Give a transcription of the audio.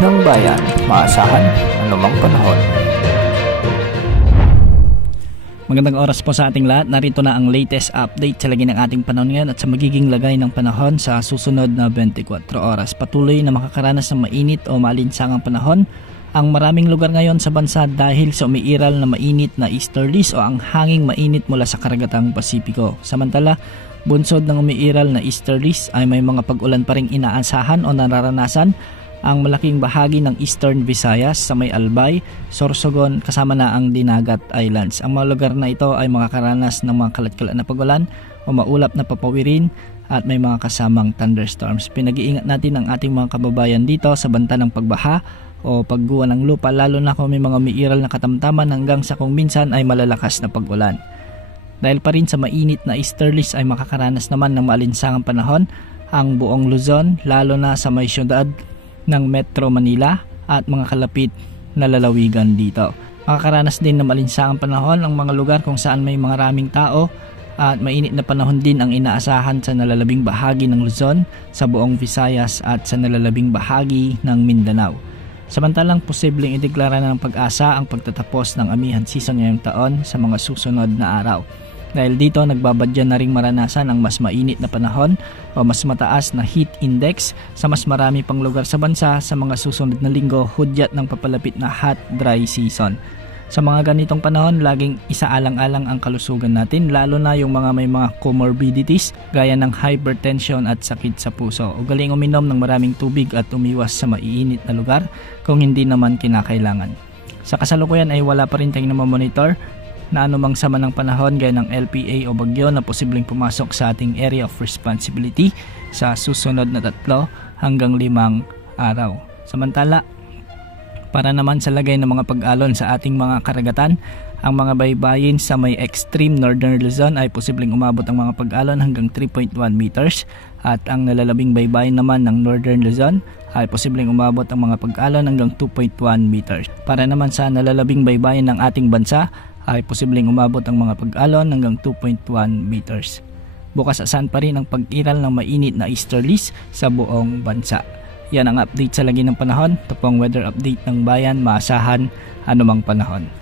ng bayan, maasahan anumang panahon. Magandang oras po sa ating lahat. Narito na ang latest update sa lagay ng ating panahon ngayon at sa magiging lagay ng panahon sa susunod na 24 oras. Patuloy na makakaranas ng mainit o maalinsangang panahon ang maraming lugar ngayon sa bansa dahil sa umiiral na mainit na easterlies o ang hanging mainit mula sa karagatang Pasipiko. Samantala, bunsod ng umiiral na easterlies ay may mga pag-ulan pa ring inaasahan o nararanasan ang malaking bahagi ng Eastern Visayas sa may Albay, Sorsogon kasama na ang Dinagat Islands. Ang mga lugar na ito ay makakaranas ng mga kalat-kalat na pag-ulan o maulap na papawirin at may mga kasamang thunderstorms. Pinag-iingat natin ang ating mga kababayan dito sa banta ng pagbaha o pagguwa ng lupa, lalo na kung may mga umiiral na katamtaman hanggang sa kung minsan ay malalakas na pag-ulan. Dahil pa rin sa mainit na easterlies ay makakaranas naman ng maalinsangang panahon ang buong Luzon, lalo na sa may syudad ng Metro Manila at mga kalapit na lalawigan dito. Makakaranas din ng maalinsangang panahon ang mga lugar kung saan may mga raming tao at mainit na panahon din ang inaasahan sa nalalabing bahagi ng Luzon, sa buong Visayas at sa nalalabing bahagi ng Mindanao. Samantalang posibleng ideklara na ng Pag-asa ang pagtatapos ng amihan season ngayong taon sa mga susunod na araw. Dahil dito nagbabadya na ring maranasan ang mas mainit na panahon o mas mataas na heat index sa mas marami pang lugar sa bansa sa mga susunod na linggo, hudyat ng papalapit na hot dry season. Sa mga ganitong panahon, laging isaalang-alang ang kalusugan natin, lalo na yung mga may mga comorbidities gaya ng hypertension at sakit sa puso. Ugaling uminom ng maraming tubig at umiwas sa maiinit na lugar kung hindi naman kinakailangan. Sa kasalukuyan ay wala pa rin tayong namamonitor na anumang sama ng panahon gaya ng LPA o bagyo na posibleng pumasok sa ating area of responsibility sa susunod na 3 hanggang 5 araw. Samantala, para naman sa lagay ng mga pag-alon sa ating mga karagatan, ang mga baybayin sa may extreme northern Luzon ay posibleng umabot ang mga pag-alon hanggang 3.1 meters at ang nalalabing baybayin naman ng northern Luzon ay posibleng umabot ang mga pag-alon hanggang 2.1 meters. Para naman sa nalalabing baybayin ng ating bansa ay posibleng umabot ang mga pag-alon hanggang 2.1 meters. Bukas asahan pa rin ang pag-iral ng mainit na easterlies sa buong bansa. Yan ang update sa lagi ng panahon. Ito po ang weather update ng bayan, maasahan anumang panahon.